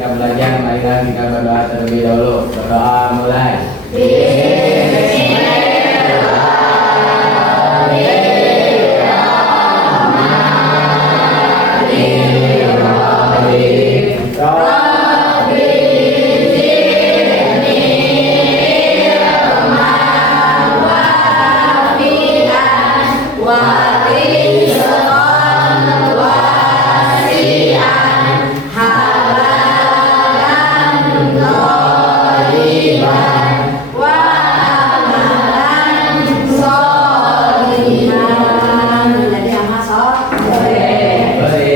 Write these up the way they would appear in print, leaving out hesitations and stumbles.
kita belajar, marilah kita berdoa terlebih dahulu. Berdoa mulai.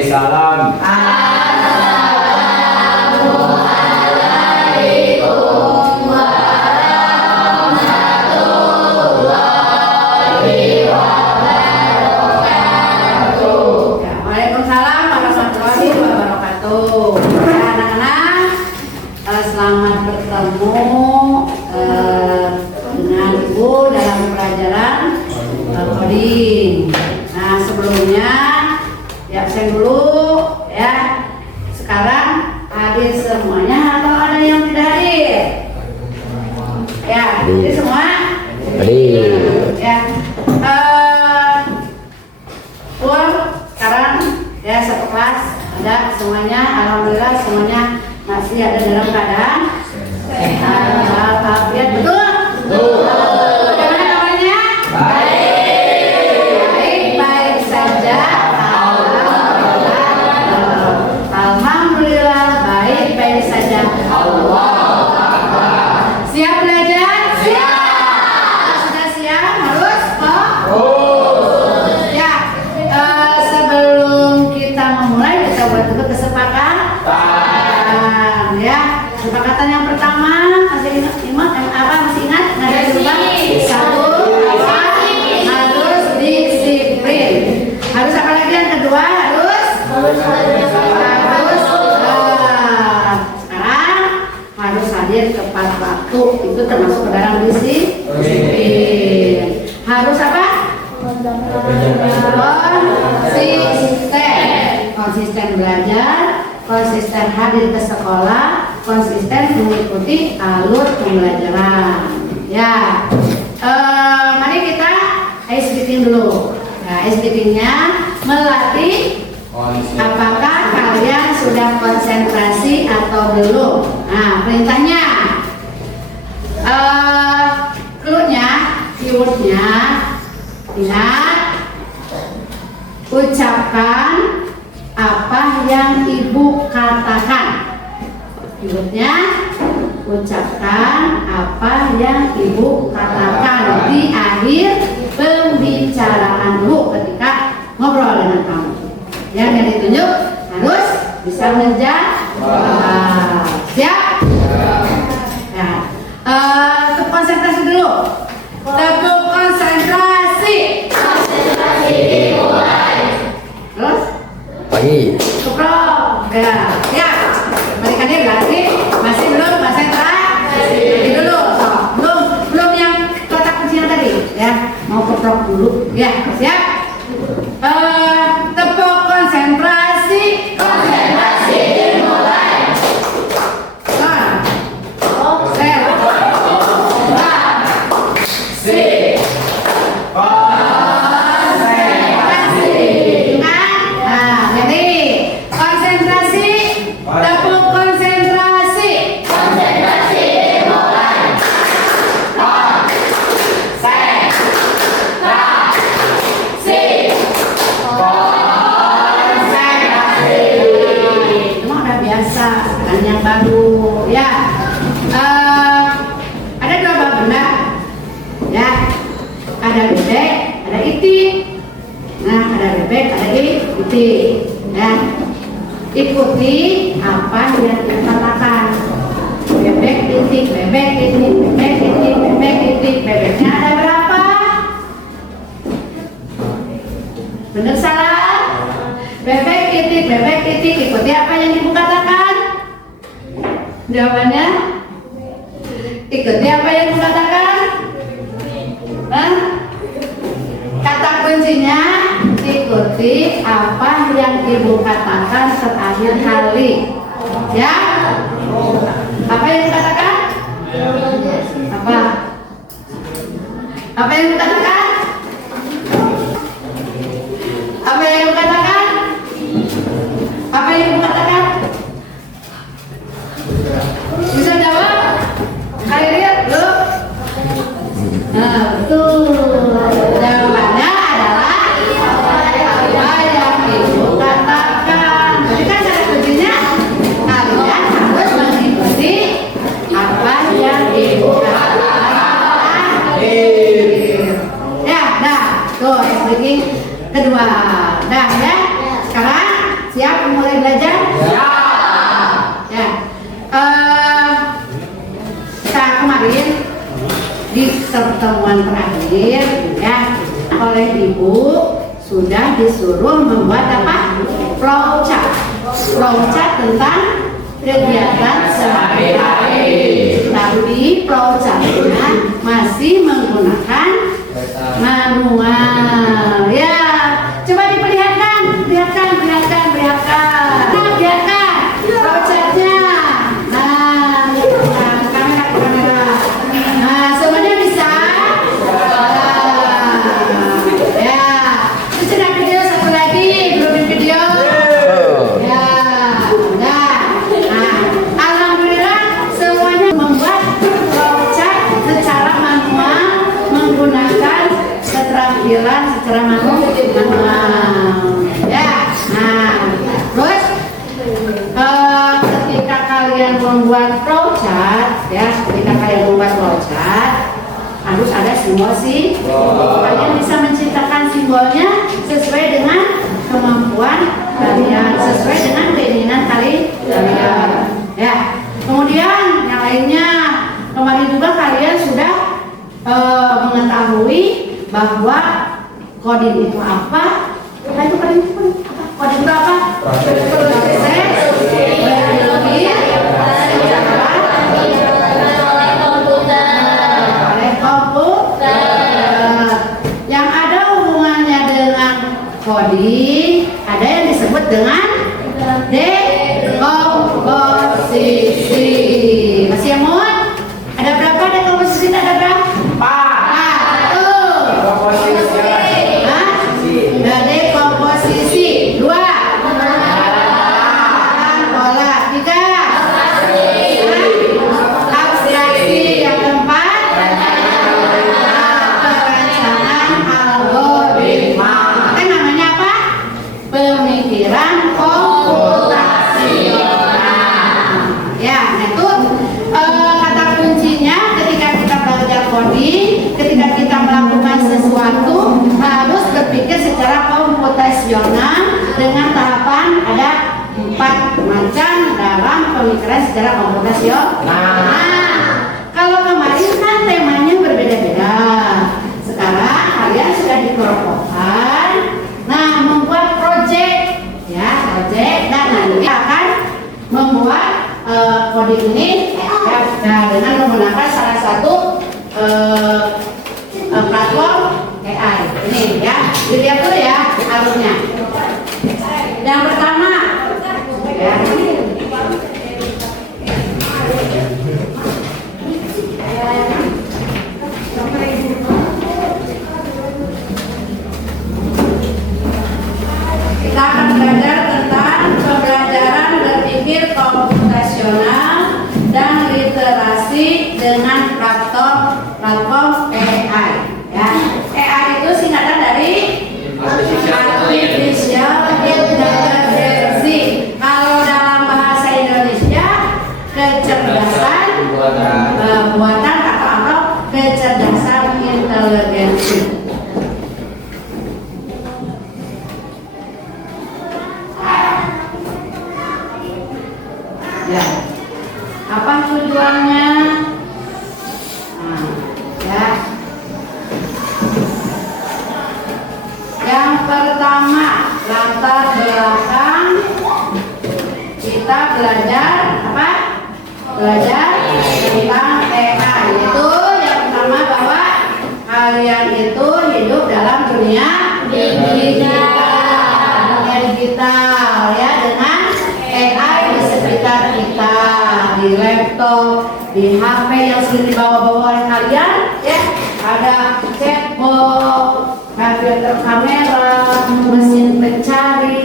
Salam. Assalamualaikum warahmatullahi wabarakatuh. Waalaikumsalam warahmatullahi wabarakatuh. Ya, anak-anak, selamat bertemu dengan Ibu dalam pelajaran coding. Nah, sebelumnya absen dulu ya. Sekarang hadir semuanya atau ada yang tidak hadir? Ya, hadir semua? Hadir. Ya. Sekarang ya satu kelas ada semuanya. Alhamdulillah semuanya masih ada dalam keadaan sehat walafiat. Betul? Betul. Bagaimana kabarnya? Baik saja. Siap belajar? Siap. Sudah siap? Harus? Ya. Sebelum kita memulai, kita buat dulu kesepakatan. Ya. Kesepakatan yang pertama, masih ingat? Masih ingat? Nada berubah. Satu, harus disiplin. Harus apa lagi yang kedua? Harus. Harus hadir tepat waktu, itu termasuk ke dalam disiplin. Harus apa? Konsisten belajar, konsisten hadir ke sekolah, konsisten mengikuti alur pembelajaran. Ya, mari kita ice breathing dulu. Nah, ice breathingnya melatih apakah kalian sudah konsentrasi atau belum? Nah, perintahnya, clue-nya, keyword-nya, lihat, ucapkan apa yang ibu katakan. Keyword-nya, ucapkan apa yang ibu katakan di akhir pembicaraan dulu ketika ngobrol dengan kamu. Yang ditunjuk harus bisa menjawab. Siap? Nah, tepuk konsentrasi dulu. Tepuk konsentrasi. Konsentrasi dimulai. Terus? Pagi. Tukrok. Ya, ya. Balik hadir lagi. Masih belum konsentrasi. Dulu. So, belum yang kotak kecil tadi. Ya, mau keprok dulu. Ya, siap? Tepuk konsentrasi. Konsentrasi dimulai. Konsentrasi. Tepuk konsentrasi. Konsentrasi dimulai. Sekarang yang baru ya, ada dua bab benda ya, ada bebek, ada itik. Nah, ada bebek, ada itik ya. Ikuti apa yang dikatakan. Bebek itik, bebek itik, bebek itik, bebek itik. Bebeknya ada berapa? Benar salah? Bebek itik, ikuti apa yang ibu katakan. Jawabannya, ikuti apa yang ibu katakan. Kata kuncinya, ikuti apa yang ibu katakan terakhir kali. Ya. Apa yang dikatakan? Apa? Apa yang dikatakan? Apa yang dikatakan? Apa yang dikatakan? Bisa jawab? Kalian lihat dulu. Nah, betul. Jawabannya adalah apa yang ibu katakan. Jadi kan cara kerjanya kalian harus mengikuti apa yang ibu katakan. Ya, dah. Tuh, speaking kedua. Dah ya. Sekarang siap mulai belajar? Ya. Ya. Kita kemarin di pertemuan terakhir ya oleh ibu sudah disuruh membuat apa? Flowchart. Flowchart tentang kegiatan sehari-hari. Tapi flowchartnya masih menggunakan manual. Ya, coba diperlihatkan, perlihatkan. Nah, lihatkan flowchartnya. Nah, kamera. Nah, semuanya bisa. Ya, terus ada video satu lagi, belum video. Ya, nah, alhamdulillah semuanya membuat flowchart secara manual menggunakan keterampilan secara manual. Ya, nah, terus ketika kalian membuat flowchart, ya, harus ada simbol sih. Kalian bisa menciptakan simbolnya sesuai dengan kemampuan kalian, sesuai dengan keinginan kalian. Ya. Kemudian yang lainnya, kemarin juga kalian sudah mengetahui bahwa coding itu apa? Coding itu apa? Yang ada hubungannya dengan coding, ada yang disebut dengan dekomposisi. Masih yang mau? Ada berapa dekomposisi? Ada berapa? Dekomposisi 2. Pola 3. Abstraksi yang keempat. Perancangan algoritma. Itu namanya apa? Pemikiran komputasional. Ya, itu kata kuncinya ketika kita belajar coding, ketika kita melakukan sesuatu harus berpikir secara komputasional dengan tahapan ada 4 macam dalam pemikiran secara komputasional. Nah, kalau kemarin kan temanya berbeda-beda. Sekarang kalian sudah dikelompokkan. Nah, membuat project, ya, project, dan nanti akan membuat coding ini ya, dengan menggunakan salah satu platform AI. Ini ya, dilihat dulu ya alurnya. Yang pertama, ya, kita akan belajar tentang pembelajaran berpikir komputasional dan literasi dengan platform AI. Ya, AI itu singkatan dari Artificial Intelligence. Kalau dalam bahasa Indonesia, kecerdasan buatan atau kecerdasan inteligensi. Ya, apa tujuannya? Nah, ya. Yang pertama, latar belakang kita belajar apa? Belajar tentang AI. Itu yang pertama bahwa kalian itu hidup dalam dunia digital ya, dengan AI di sekitar kita. laptop, di HP yang sering dibawa-bawa oleh kalian, ya. Ada chatbot, filter kamera, mesin pencari,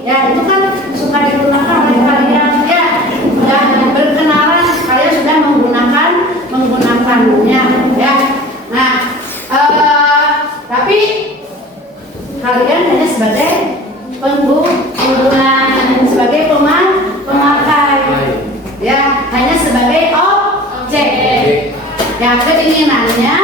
ya itu kan suka digunakan oleh kalian, ya. Dan berkenalan kalian sudah menggunakannya, ya. Nah, tapi kalian hanya sebagai pengguna, sebagai pemakai, ya, hanya sebagai objek. Ya, keinginannya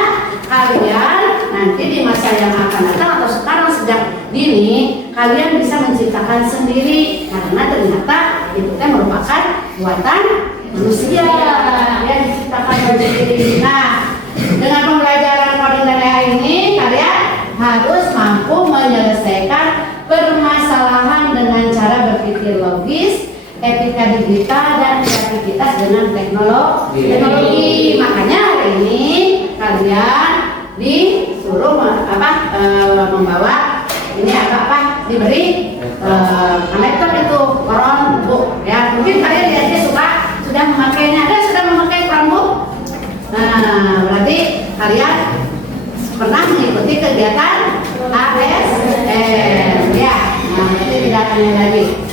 kalian nanti di masa yang akan datang atau sekarang sejak dini kalian bisa menciptakan sendiri, karena ternyata itu kan merupakan buatan manusia yang diciptakan sendiri. Nah, dengan pembelajaran coding dan AI ini kalian harus mampu menyelesaikan permasalahan dengan cara berpikir logis, etika digital, dan kreativitas dengan teknologi. Makanya hari ini kalian disuruh membawa ini diberi laptop itu Chromebook, ya. Mungkin kalian lihatnya sudah memakainya. Ada sudah memakai Chromebook? Nah, berarti kalian pernah mengikuti kegiatan ASN, ya. Nah, berarti tidak tanya lagi.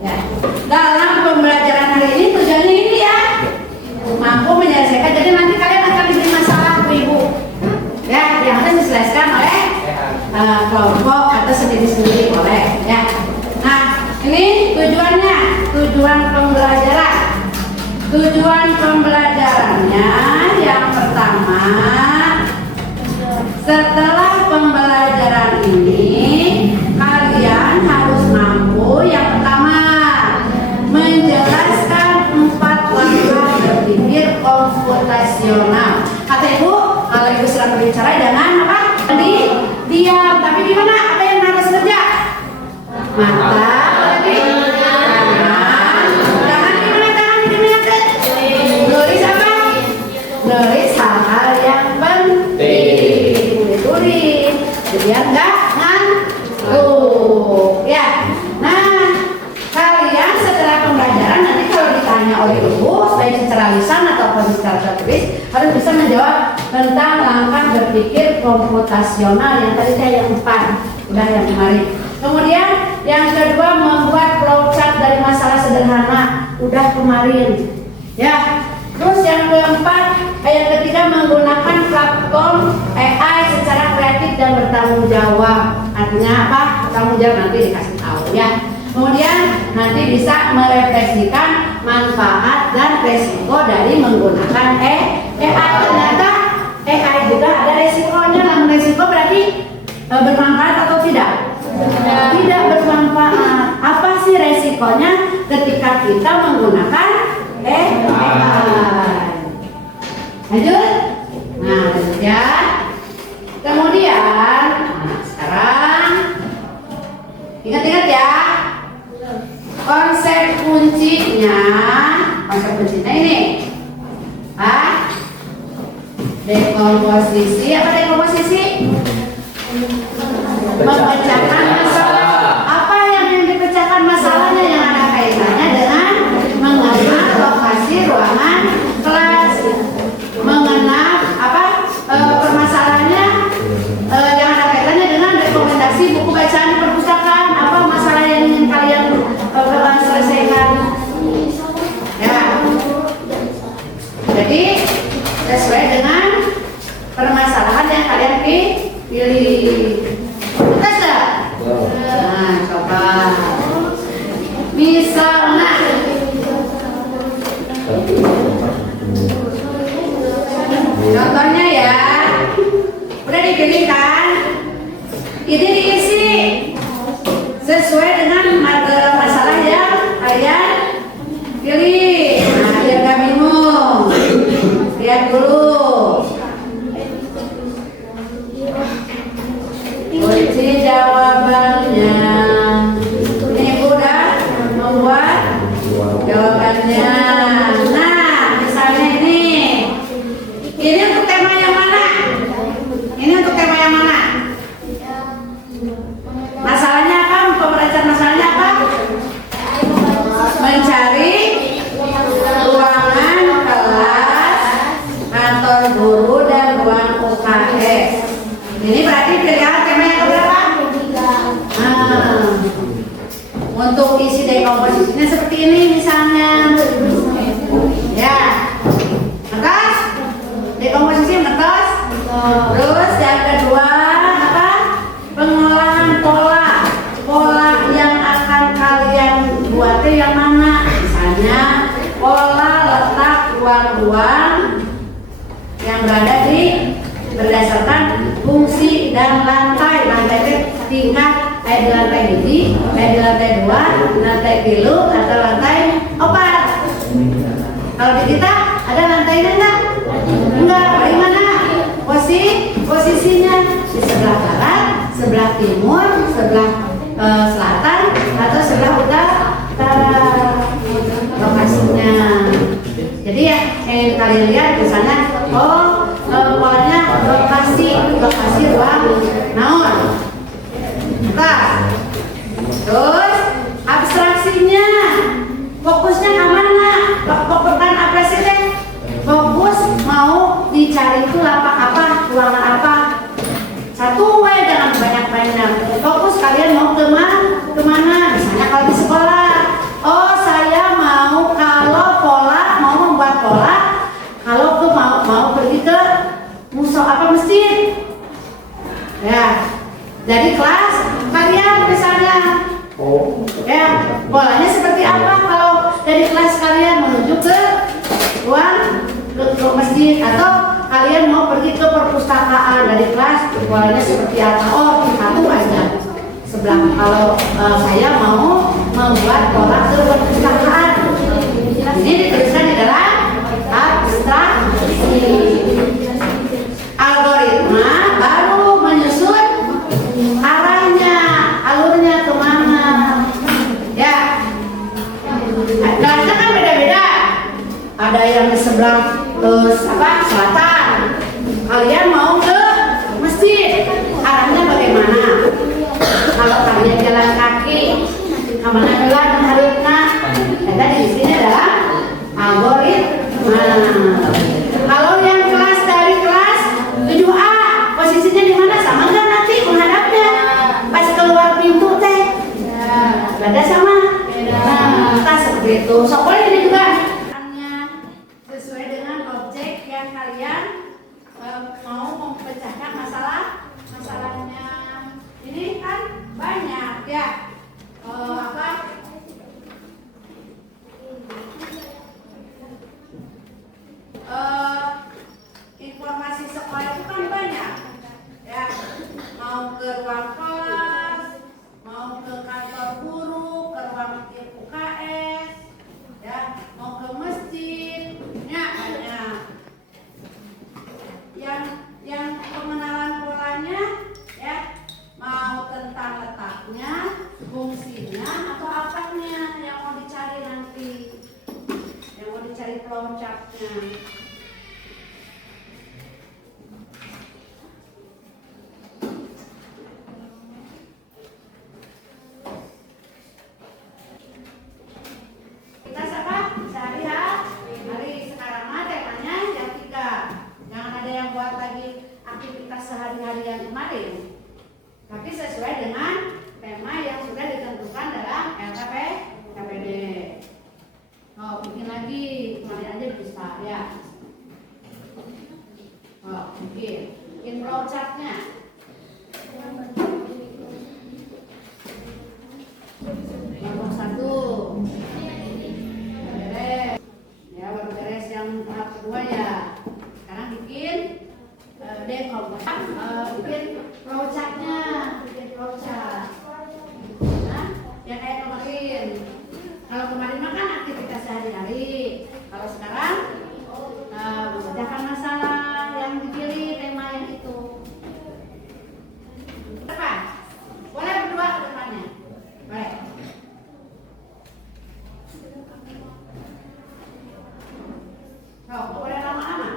Ya. Dalam pembelajaran hari ini tujuannya ini, ya, mampu menyelesaikan. Jadi nanti kalian akan diberi masalah ibu, ya, yang harus diselesaikan oleh kelompok atau sendiri-sendiri boleh, ya. Nah, ini tujuannya, tujuan pembelajaran. Tujuan pembelajarannya yang pertama, setelah pembelajaran ini kalian harus mampu yang pertama menjelaskan 4 langkah berpikir komputasional. Kata ibu, kalau ibu sedang berbicara jangan Tadi diam, tapi gimana? Apa yang harus kerja? Mata, lagi tangan gimana? Tangan gimana? Nulis apa? Nulis hal-hal yang penting. Tulis, biar nggak ngantuk, ya. Nah, kalian setelah pembelajaran nanti kalau ditanya oleh ibu, baik secara lisan ataupun secara tertulis, harus bisa menjawab tentang langkah berpikir komputasional yang tadi saya yang 4, udah yang kemarin. Kemudian yang kedua membuat flowchart dari masalah sederhana, udah kemarin, ya. Terus yang keempat, yang ketiga menggunakan platform AI secara kreatif dan bertanggung jawab. Artinya apa? Bertanggung jawab nanti dikasih tahu, ya. Kemudian nanti bisa merefleksikan manfaat dan resiko dari menggunakan AI. Ternyata AI juga ada resikonya. Namun resiko berarti bermanfaat atau tidak? Tidak bermanfaat. Apa sih resikonya ketika kita menggunakan AI? Lanjut. Nah, lanjut ya. Kemudian, sekarang ingat-ingat ya. Konsep kuncinya ini. Dekomposisi. Apa dekomposisi? Memecahkan masalah. Apa yang dipecahkan masalahnya yang ada kaitannya dengan mengenal lokasi ruangan kelas, mengenal permasalahannya yang ada kaitannya dengan rekomendasi buku bacaan perpustakaan, apa masalah yang ingin kalian selesaikan, ya. Jadi sesuai dengan permasalahan yang kalian pilih. Tes nggak? Nah, coba. Misalnya, contohnya ya, udah dipilih kan? Ini diisi sesuai dengan masalah yang kalian pilih. Nah, biar nggak bingung, lihat dulu. Kunci jawabannya. Ini udah membuat jawabannya. Nah, misalnya ini untuk tema yang mana? Ini untuk tema yang mana? Masalahnya apa? Pembelajaran masalahnya apa? Untuk isi dekomposisinya seperti ini misalnya. Ya. Ngegas? Dekomposisi ngegas? Terus yang kedua apa? Pengolahan pola. Pola yang akan kalian buat yang mana? Misalnya pola letak ruang-ruang yang berada di berdasarkan fungsi dan lantai. Lantai itu tingkat di lantai hiji, di lantai 2, lantai 3 atau lantai 4. Kalau di kita ada lantainya enggak? Enggak. Bagaimana? Posisinya di sebelah barat, sebelah timur, sebelah selatan atau sebelah utara lokasinya. Jadi ya kalian lihat di sana, polanya lokasi ruang naon. Terus abstraksinya, fokusnya kemana? Fokuskan apa sih teh? Fokus mau dicari itu lapak apa, ruangan apa? Satu jangan banyak-banyak. Fokus kalian mau kemana? Misalnya kalau di sekolah, saya mau kalau pola mau membuat pola, kalau mau pergi ke masjid. Ya, jadi kelas kalian misalnya, ya polanya seperti apa kalau dari kelas kalian menuju ke ruang ke masjid, atau kalian mau pergi ke perpustakaan, dari kelas polanya seperti apa? Satu aja sebelah. Kalau saya mau membuat pola ke perpustakaan, ini dituliskan di dalam abstraksi. Algoritma baru menyusun arahnya, alurnya kemana. Ya, kelasnya kan beda-beda. Ada yang di sebelah selatan. Kalian mau ke masjid, arahnya bagaimana? Kalau kalian jalan kaki, kemana jalan harusnya? Ada di sini adalah algoritma. Kalau yang kelas dari kelas 7A, posisinya di mana? Sama nggak nanti menghadapnya? Pas keluar pintu teh, beda sama? Nah, seperti itu. Soalnya ini juga sesuai dengan objek yang kalian mau mempecahkan masalahnya. Ini kan banyak ya. Informasi sekolah itu kan banyak ya, mau ke ruang kelas, mau ke kantor guru, ke ruang UKS ya, mau ke masjid ya, banyak. Yang pengenalan polanya ya, mau tentang letaknya, fungsinya, atau apanya yang mau dicari nanti, yang mau dicari peloncaknya. Kita siapa? Sehari-hari sekarang mah temanya yang 3. Jangan ada yang buat lagi aktivitas sehari-hari yang kemarin, tapi sesuai dengan tema yang sudah ditentukan dalam LKPD. Bikin lagi, kemarin aja bisa ya. Bikin flowchartnya. Nomor 1 beres. Ya, baru beres yang tahap kedua ya. Sekarang bikin bikin flowchartnya, bikin flowchart. Nah, ya kayak kemarin. Kalau kemarin mah kan aktivitas sehari-hari. Kalau sekarang memecahkan masalah yang dipilih tema yang itu. Depan, boleh berdua ke depannya, boleh. Boleh lama-lama.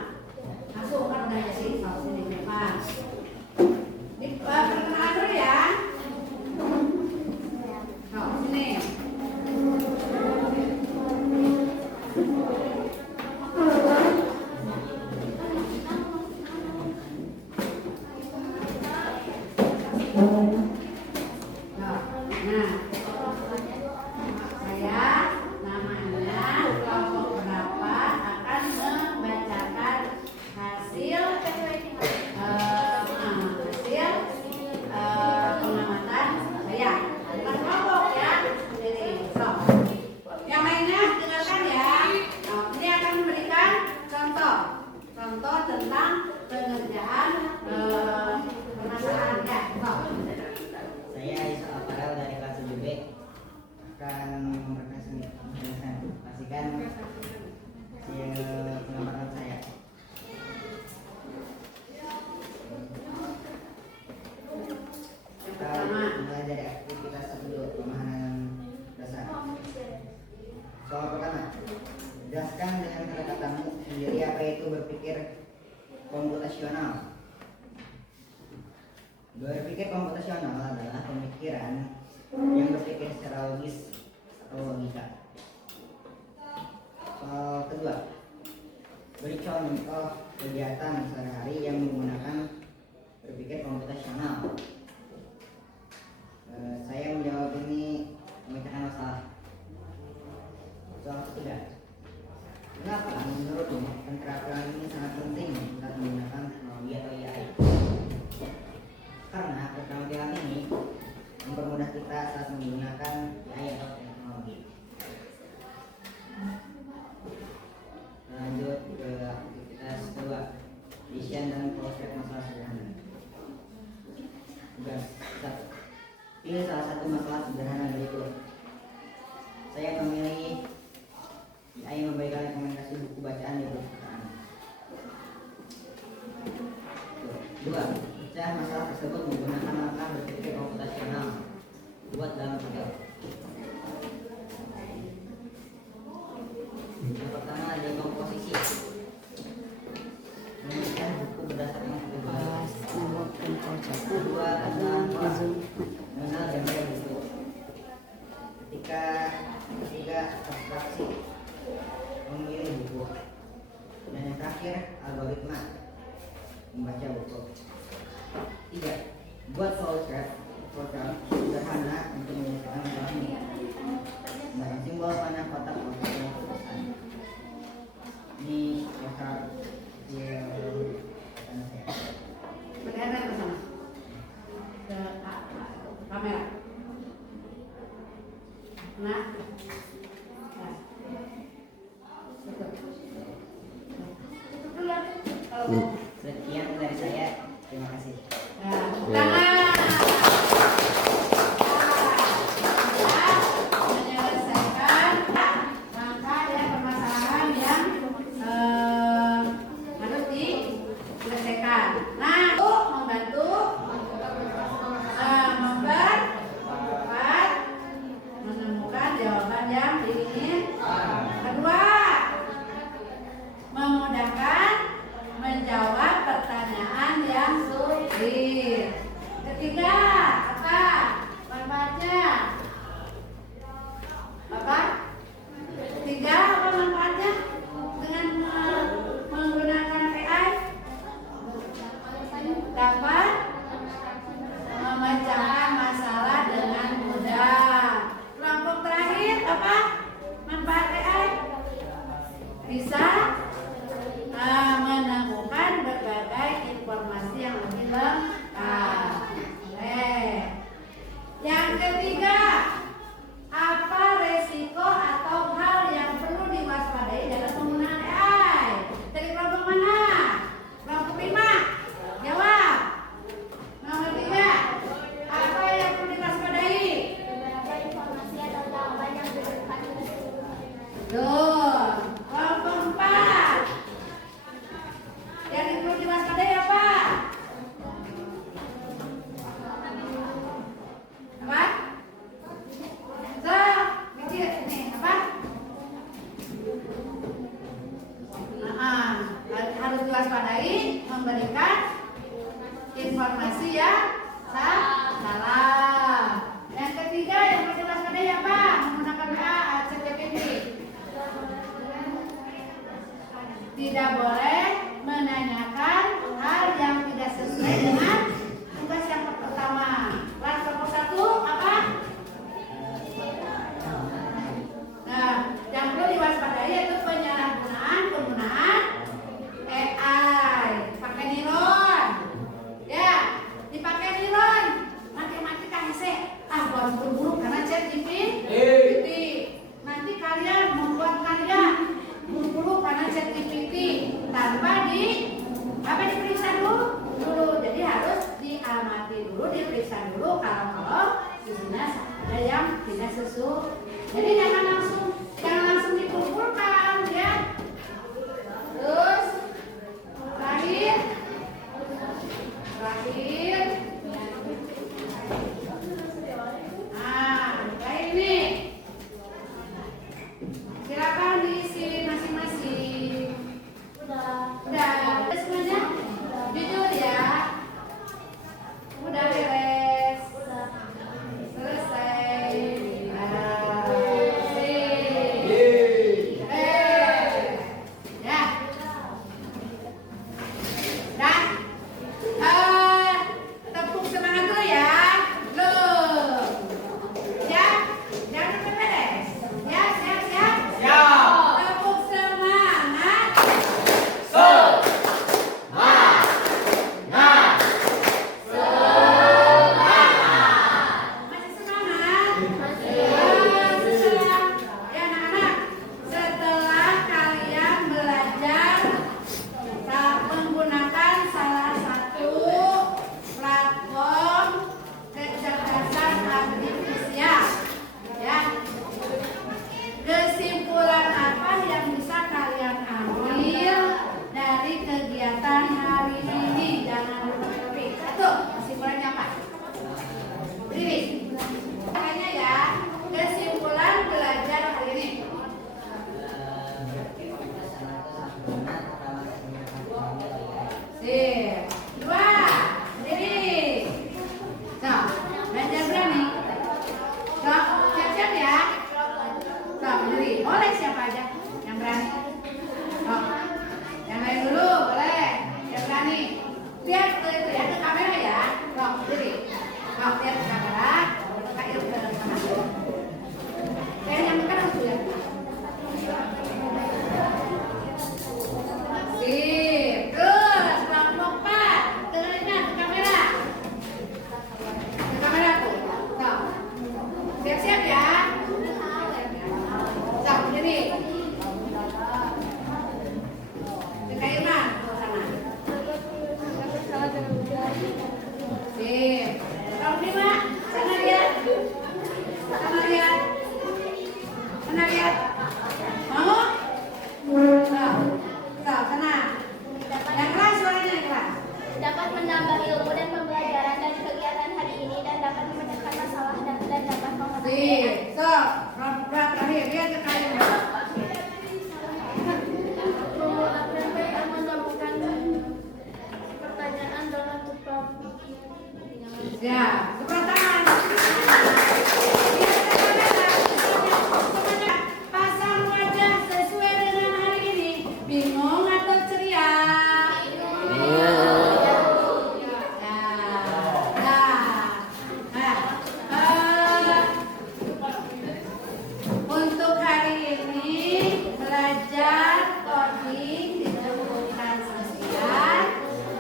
akan mempresentasikan pengamatan saya. Kita mulai dari aktivitas satu dulu, pemahaman dasar. Soal pertama, jelaskan dengan kata-katamu sendiri apa itu berpikir komputasional. Berpikir komputasional adalah pemikiran yang berpikir secara logis atau logika. Soal kedua, beri contoh kegiatan sehari-hari yang menggunakan berpikir komputasional. Saya menjawab ini memecahkan masalah. Soal ketiga, kenapa menurutmu penerapan ini sangat penting saat menggunakan teknologi atau AI? Karena keterampilan ini mempermudah kita saat menggunakan AI atau teknologi. Lanjut ke aktivitas kedua, desain dan proses masalah sederhana. Tugas 1. Pilih salah satu masalah sederhana berikut. Saya memilih AI memberikan rekomendasi buku bacaan di perpustakaan. 2. Pecah masalah tersebut menggunakan langkah berpikir komputasional. Buat dalam tabel. Yang pertama dekomposisi. Memecah buku berdasarkan kebutuhan. Kedua adalah mengenal gambar buku. Ketiga abstraksi, memilih buku. Dan yang terakhir algoritma, membaca buku. 3. Buat flowchart program sederhana untuk menyelesaikan masalah ini. Gunakan simbol panah kotak kotak yang tulisan. Ini flowchart karena saya. Berdiri ke sana. Ke kamera. Nah. Sekian dari saya. Terima kasih. Tangan. Menyelesaikan maka ada permasalahan yang harus diselesaikan. Nah, untuk membantu membuat menemukan jawaban yang diinginkan. Kedua, memudahkan menjawab pertanyaan yang sulit. Ketiga, apa manfaatnya? Apa? Ketiga, apa manfaatnya dengan menggunakan AI? Dapat memecahkan masalah dengan mudah. Kelompok terakhir, apa manfaat AI? Bisa menemukan berbagai informasi yang lebih lengkap. Yang ketiga, apa resiko atau hal yang perlu diwaspadai dalam penggunaan AI? Dari kelompok mana? Kelompok 5. Jawab. Nomor 3. Apa yang perlu diwaspadai? Informasi atau jawaban yang berdepan. Tuh. Kelompok 4. Yang perlu diwaspadai apa? Apa? Mikir nih apa? Harus diwaspadai memberikan informasi yang salah. Yang ketiga yang harus diwaspadai apa? Menggunakan ChatGPT. Tidak boleh menanyakan hal yang tidak sesuai dengan tugas yang pertama. Kelas kelompok 1 apa? Nah, yang perlu diwaspadai yaitu penggunaan AI. Pakai nilon. Ya, dipakai nilon. Matematika hese. Buat buru-buru karena ChatGPT. Nanti kalian membuat karya buru-buru karena ChatGPT. Jadi jangan langsung dikumpulkan ya. Terus terakhir. Nah, kayak ini. Silakan diisi masing-masing. Udah semuanya? Jujur ya. Udah beres. Selesai. Ya. Dah. Tepuk semangat dulu ya. Loh. Siap? Jangan sampai beres. Ya, siap. Tepuk semangat. Masih semangat? Setelah, ya anak-anak, setelah kalian belajar menggunakan salah satu platform kecerdasan artifisial, ya, kesimpulan apa yang bisa kalian ambil dari kegiatan hari ini? Jangan lupa. Satu, kesimpulannya apa? Berdiri. Makanya ya, kesimpulan belajar hari ini. Sip. Dua, berdiri. So, belajar berani. So, siap-siap ya. So, berdiri. Boleh siapa aja yang berani. So, yang lain dulu boleh. Yang berani. Lihat ke itu ya, ke kamera ya. So, berdiri. So, lihat ke kamera. Kayak ke kamera. Saya yang bukan harus lihat. Sip. Terus kelompok 4. Dengerin ke kamera. Ke kamera tuh. So, siap-siap ya. So, berdiri. Ke Kak Irman, ke sana. Sip. Kalau lima, sana lihat. Sana lihat. Sana lihat. Mau? So, sana. Yang keras suaranya yang keras. Dapat menambah ilmu dan pembelajaran dari kegiatan hari ini dan dapat memecahkan masalah dan dapat mengerti. Sip. So, terakhir lihat ke Kak Irman. Aku akan menemukan pertanyaan dalam tutup. Ya, tepuk tangan. Lihat ke kamera. Semuanya pasang wajah sesuai dengan hari ini. Bingung atau ceria? Untuk hari ini belajar coding di lingkungan sosial.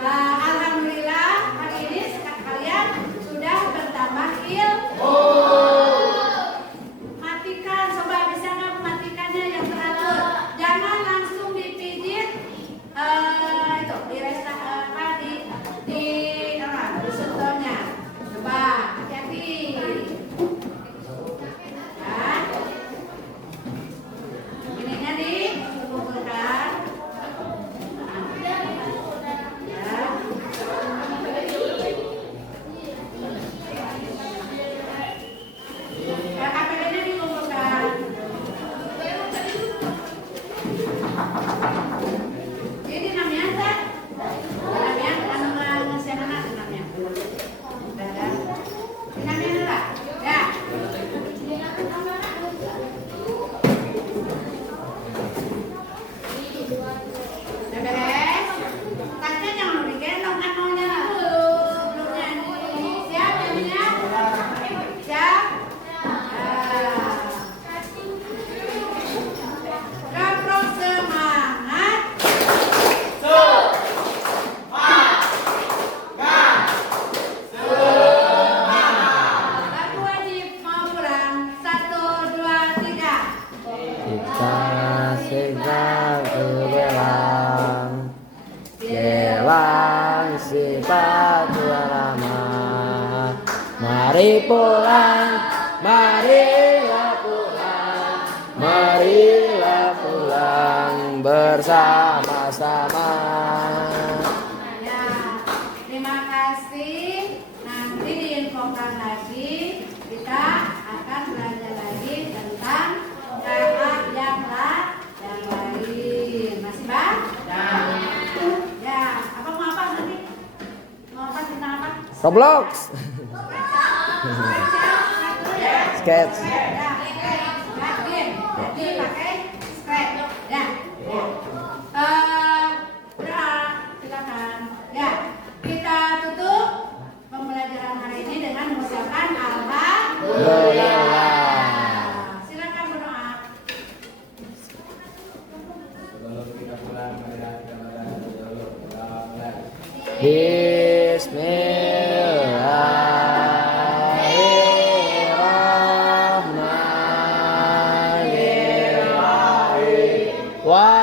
Alhamdulillah hari ini kalian sudah bertambah ilmu. Matikan, coba bisa nggak matikannya yang teratur? Jangan langsung dipijit. Itu di resta di sentornya. Coba hati-hati. Kan? Ininya dikumpulkan. Ya. KPD-nya dikumpulkan. Ini namanya apa? Namanya ngasihan anak namanya. Udah kan? Ini namanya adalah ya. Udah beres? Tasnya jangan lu digendong kan maunya dulu. Belum nyanyi. Siap nyanyinya? Siap? Gaprok semangat. Lagu wajib mau pulang. 1, 2, 3. Kita segera berbelang, gelang sepatu lama. Mari pulang, marilah pulang. marilah pulang bersama-sama. Ya, terima kasih. Nanti diinfokan lagi. Kita akan belajar lagi tentang kakak yang lain. Masih bang? Ya, apa mau apa nanti? Mau apa tentang apa? Roblox. Sketch. Ya, game. Jadi pakai scratch. Ya, ya. Udah, silakan. Ya, kita tutup pembelajaran hari ini dengan mengucapkan alhamdulillah. Silakan berdoa. Sebelum kita pulang, marilah kita baca terlebih dahulu. Doa mulai. Bismillahirrahmanirrahim.